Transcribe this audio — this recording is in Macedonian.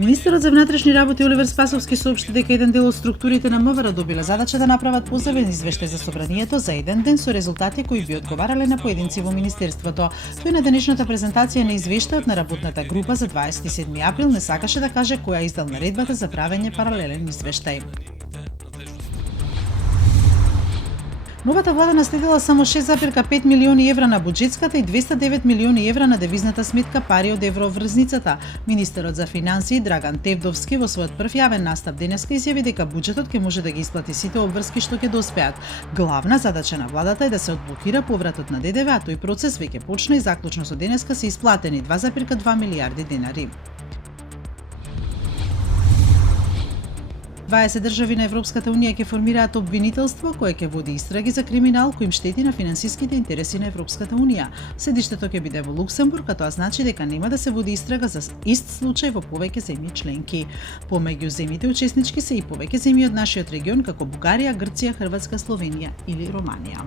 Министерот за внатрешни работи Оливер Спасовски соопшти дека еден дел од структурите на МВР добиле задача да направат позавен извештај за собранието за еден ден со резултати кои би одговарале на поединци во министерството. Тој на денешната презентација на извештајот на работната група за 27 април не сакаше да каже која издал наредбата за правење паралелен извештај. Новата влада наследила само 6,5 милиони евра на буџетската и 209 милиони евра на девизната сметка пари од евроврзницата. Министерот за финансии Драган Тевдовски во својот прв јавен настап денеска изјави дека буџетот ќе може да ги исплати сите обврски што ќе доспеат. Главна задача на владата е да се одблокира повратот на ДДВ, а тој процес веќе почна и заклучно со денеска се исплатени 2,2 милијарди денари. 20 држави на Европската унија ќе формираат обвинителство кое ќе води истраги за криминал кој им штети на финансиските интереси на Европската унија. Седиштето ќе биде во Луксембург, а тоа значи дека нема да се води истрага за ист случај во повеќе земји членки. Помеѓу земјите учеснички се и повеќе земји од нашиот регион како Бугарија, Грција, Хрватска, Словенија или Романија.